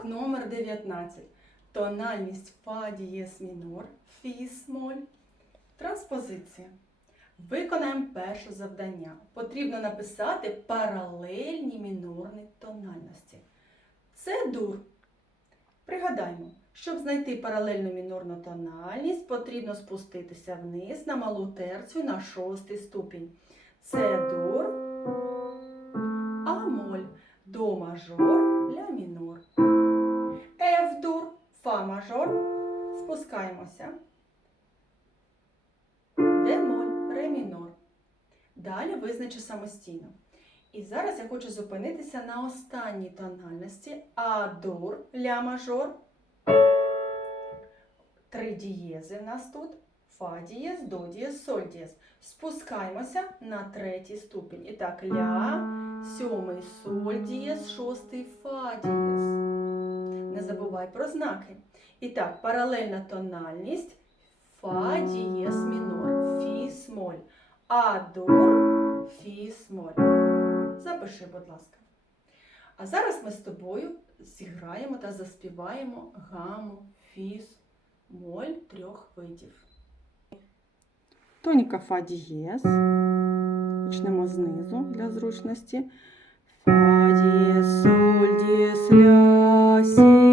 Урок номер 19. Тональність фа дієс мінор, фі смоль. Транспозиція. Виконаємо перше завдання. Потрібно написати паралельні мінорні тональності. Це дур. Пригадаймо, щоб знайти паралельну мінорну тональність, потрібно спуститися вниз на малу терцію на шостий ступінь. Це дур, а-моль, до мажор, фа мажор. Спускаємося. Де моль, ре мінор. Далі визначу самостійно. І зараз я хочу зупинитися на останній тональності А дур, ля мажор. Три дієзи в нас тут. Фа дієз, до дієз, соль дієз. Спускаємося на третій ступінь. І так, ля, сьомий соль дієз, шостий фа дієз. Не забувай про знаки. І так, паралельна тональність фа дієс мінор, фі смоль. А дур, фі смоль. Запиши, будь ласка. А зараз ми з тобою зіграємо та заспіваємо гаму, фіс, моль трьох видів. Тоніка фа дієс. Почнемо знизу для зручності. Фа дієс, соль дієс, ля, сі,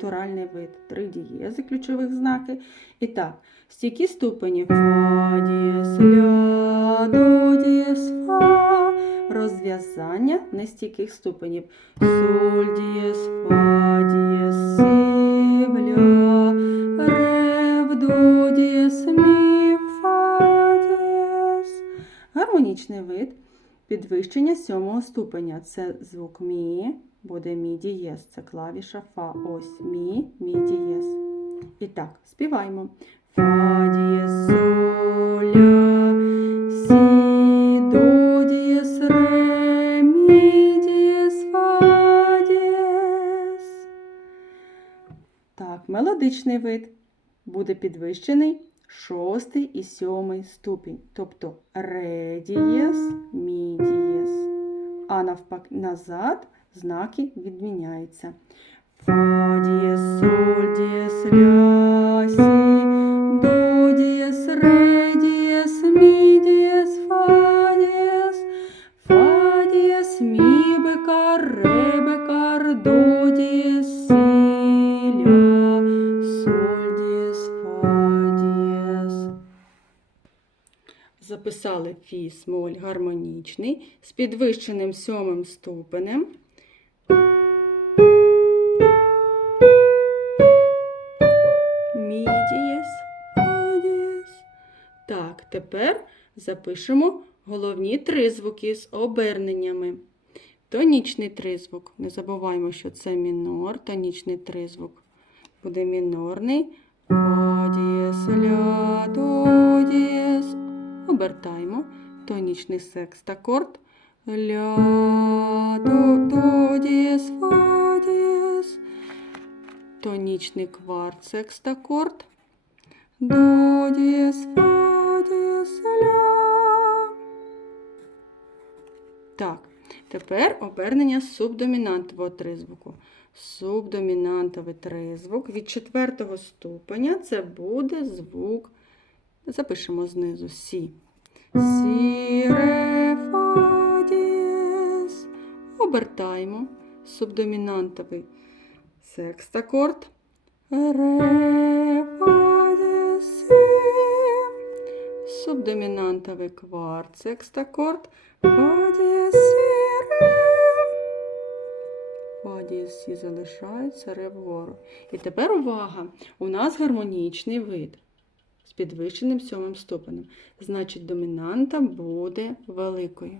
натуральний вид. Три дієзи, ключових знаки. І так, стійкі ступені фа дієс, ля, до дієс, фа. Розв'язання нестійких ступенів. Соль дієс, фа дієс, сі, ля, ре, в, до дієс, мі, фа дієс. Гармонічний вид підвищення сьомого ступеня. Це звук мі, буде мі дієс. Це клавіша фа. Ось мі, мі дієс. І так, співаємо. Фа дієс, соль, ля, сі, до дієс, ре, мі дієс, фа дієс. Так, мелодичний вид буде підвищений шостий і сьомий ступінь, тобто ре дієс, мі дієс. А навпаки назад знаки відміняються. Фа дієс, соль дієс, ля, сі, до дієс, ре дієс, мі дієс, фа дієс, фа дієс, мі бекар, ре бекар, до дієс, сі, ля, соль дієс, фа дієс. Записали фі смоль гармонічний з підвищеним сьомим ступенем. Дієс, фа. Так, тепер запишемо головні тризвуки з оберненнями. Тонічний тризвук. Не забуваємо, що це мінор, тонічний тризвук. Буде мінорний. Фа дієс, ля, до. Обертаємо. Тонічний секстакорд. Ля, до, до дієс, фа дієс. Тонічний кварт секстакорд. До дієс, ля. Так, тепер обернення субдомінантового тризвуку. Субдомінантовий тризвук від четвертого ступеня це буде звук. Запишемо знизу Сі. Сі, ре, фа, дієс. Обертаємо субдомінантовий секстакорд. Ре, фа, Субдомінантовий кварт секстакорд. Фа, дієс, залишається, ре вгору. І тепер увага! У нас гармонічний вид з підвищеним сьомим ступенем. Значить, домінанта буде великою.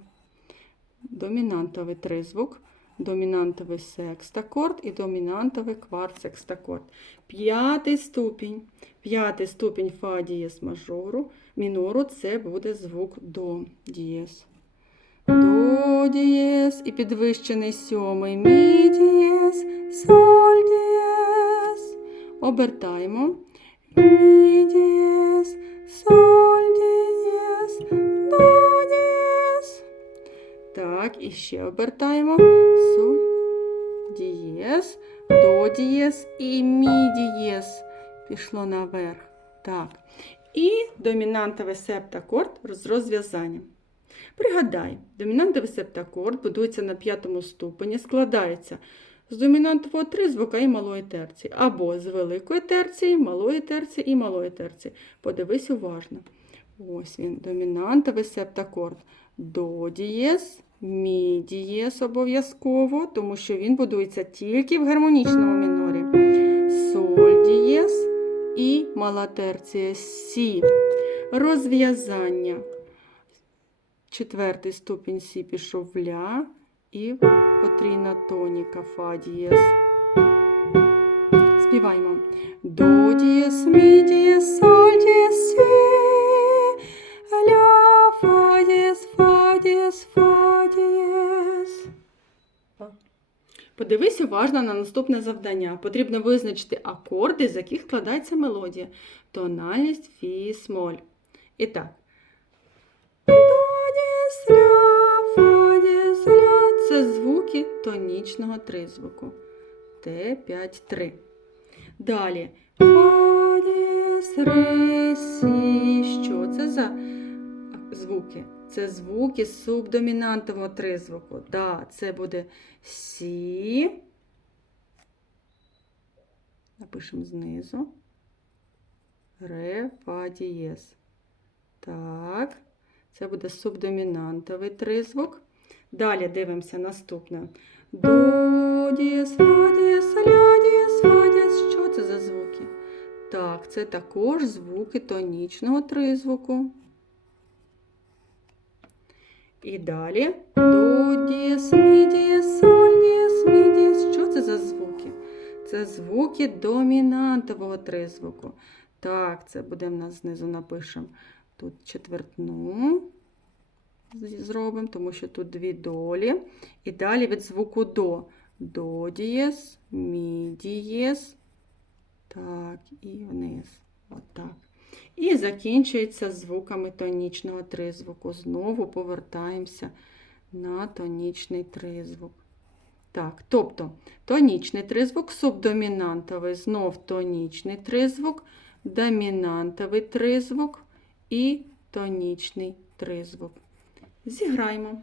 Домінантовий тризвук, домінантовий секстакорд і домінантовий кварт секстакорд. П'ятий ступінь. П'ятий ступінь фа дієс мажору. Мінору це буде звук до дієс. До дієс і підвищений сьомий мі дієс, соль дієс. Обертаємо. Мі дієс, соль дієс, до дієс. Так, і ще обертаємо. Соль, дієс, до дієс і мі дієс. Пішло наверх. Так. І домінантовий септакорд з розв'язанням. Пригадай, домінантовий септакорд будується на п'ятому ступені, складається з домінантового тризвука і малої терції, або з великої терції, малої терції і малої терції. Подивись уважно. Ось він, домінантовий септакорд. До дієс, мі дієс обов'язково, тому що він будується тільки в гармонічному мінорі. Соль дієс і мала терція сі. Розв'язання. Четвертий ступінь сі пішов в ля і потрійна тоніка фа дієс. Співаємо. До дієс, мі дієс, соль дієс, Подивись уважно на наступне завдання. Потрібно визначити акорди, з яких складається мелодія. Тональність фі смоль. І так. Це звуки тонічного тризвуку. Т5-3. Далі. Фа дієс, ре, сі. Що це за звуки? Це звуки субдомінантового тризвуку. Да, це буде сі. Напишемо знизу. Ре, фа, дієс. Так, це буде субдомінантовий тризвук. Далі дивимося наступне. До, дієс, фа, дієс, ля, дієс, фа, дієс. Що це за звуки? Так, це також звуки тонічного тризвуку. І далі до дієс, мі дієс, соль дієс, мі дієс. Що це за звуки? Це звуки домінантового тризвуку. Так, це буде в нас знизу напишемо. Тут четвертну зробимо, тому що тут дві долі. І далі від звуку до. До дієс, мі дієс. Так, і вниз. Отак. І закінчується звуками тонічного тризвуку. Знову повертаємося на тонічний тризвук. Так, тобто тонічний тризвук, субдомінантовий, знов тонічний тризвук, домінантовий тризвук і тонічний тризвук. Зіграємо.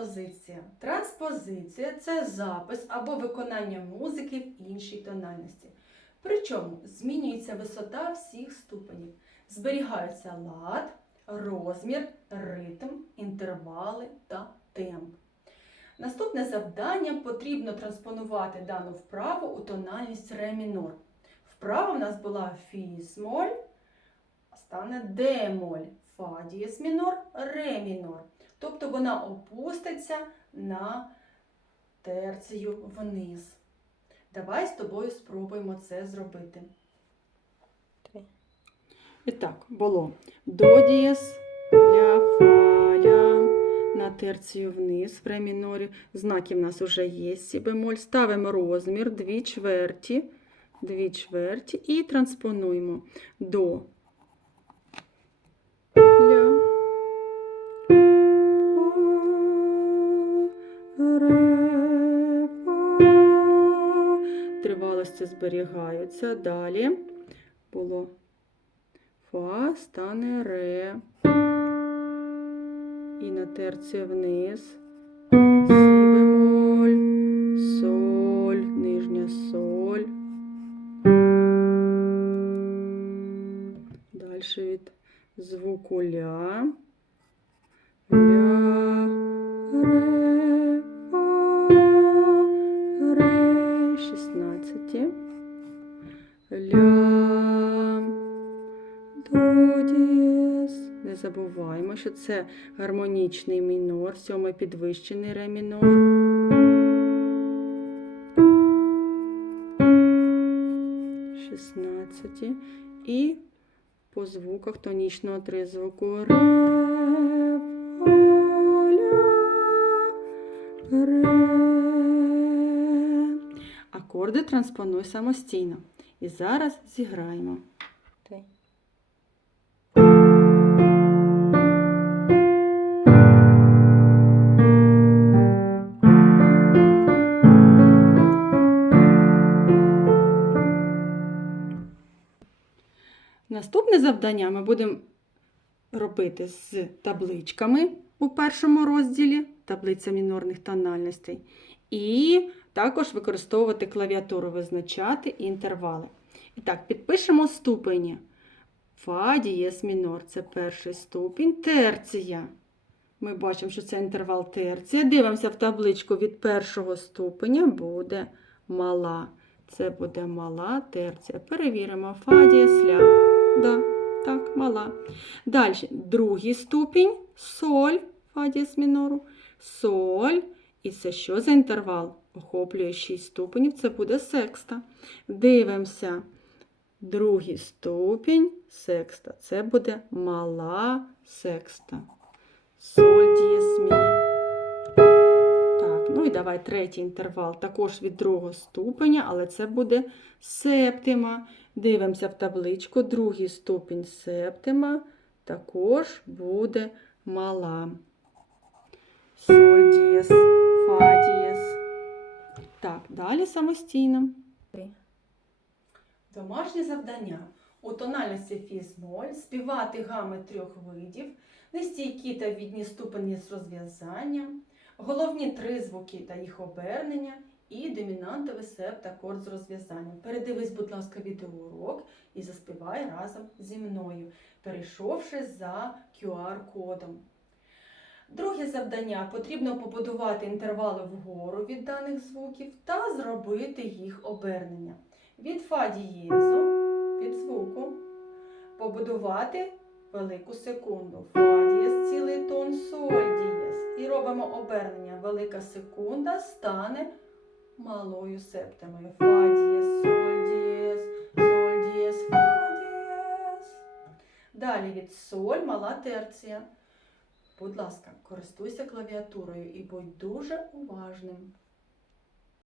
Транспозиція? Транспозиція це запис або виконання музики в іншій тональності. Причому змінюється висота всіх ступенів. Зберігаються лад, розмір, ритм, інтервали та темп. Наступне завдання потрібно транспонувати дану вправу у тональність ре мінор. Вправа в нас була фі смоль, а стане де моль, фа дієс мінор, ре мінор. Тобто вона опуститься на терцію вниз. Давай з тобою спробуємо це зробити. І так, було до дієс, ля, фа, ля, на терцію вниз в ре мінорі. Знаки в нас вже є, сі бемоль. Ставимо розмір, дві чверті, дві чверті і транспонуємо до Тривалості зберігаються. Далі було фа, стане ре. І на терцію вниз. Сі соль, нижня соль. Далі від звуку ля. Ля, забуваємо, що це гармонічний мінор, сьомий підвищений ре мінор. Шістнадцяті. І по звуках тонічного тризвуку. Ре, ре. Акорди транспонуй самостійно. І зараз зіграємо. Завдання ми будемо робити з табличками у першому розділі, таблиця мінорних тональностей. І також використовувати клавіатуру, визначати інтервали. І так, підпишемо ступені. Фа дієс мінор це перший ступінь. Терція. Ми бачимо, що це інтервал терція. Дивимося в табличку від першого ступеня буде мала. Це буде мала терція. Перевіримо. Фа дієс ля. Да, так, мала. Далі, другий ступінь, соль, фа дієс мінору, соль. І це що за інтервал? Охоплює 6 ступенів, це буде секста. Дивимося. Другий ступінь секста. Це буде мала секста. Соль дієс мі. Так, ну і давай третій інтервал. Також від другого ступеня, але це буде септима. Дивимося в табличку. Другий ступінь септима також буде мала. Соль дієс, фа дієс. Так, далі самостійно. Домашнє завдання. У тональності фізмоль співати гами трьох видів, нестійкі та відні ступені з розв'язанням, головні три звуки та їх обернення і домінантовий септакорд з розв'язанням. Передивись, будь ласка, відеоурок і заспівай разом зі мною, перейшовши за QR-кодом. Друге завдання потрібно побудувати інтервали вгору від даних звуків та зробити їх обернення. Від фа дієзу від звуку побудувати велику секунду. Фа дієз, цілий тон, соль дієз. І робимо обернення. Велика секунда стане малою септимою. Фа дієс, соль дієс, соль дієс, фа дієс. Далі від соль мала терція. Будь ласка, користуйся клавіатурою і будь дуже уважним.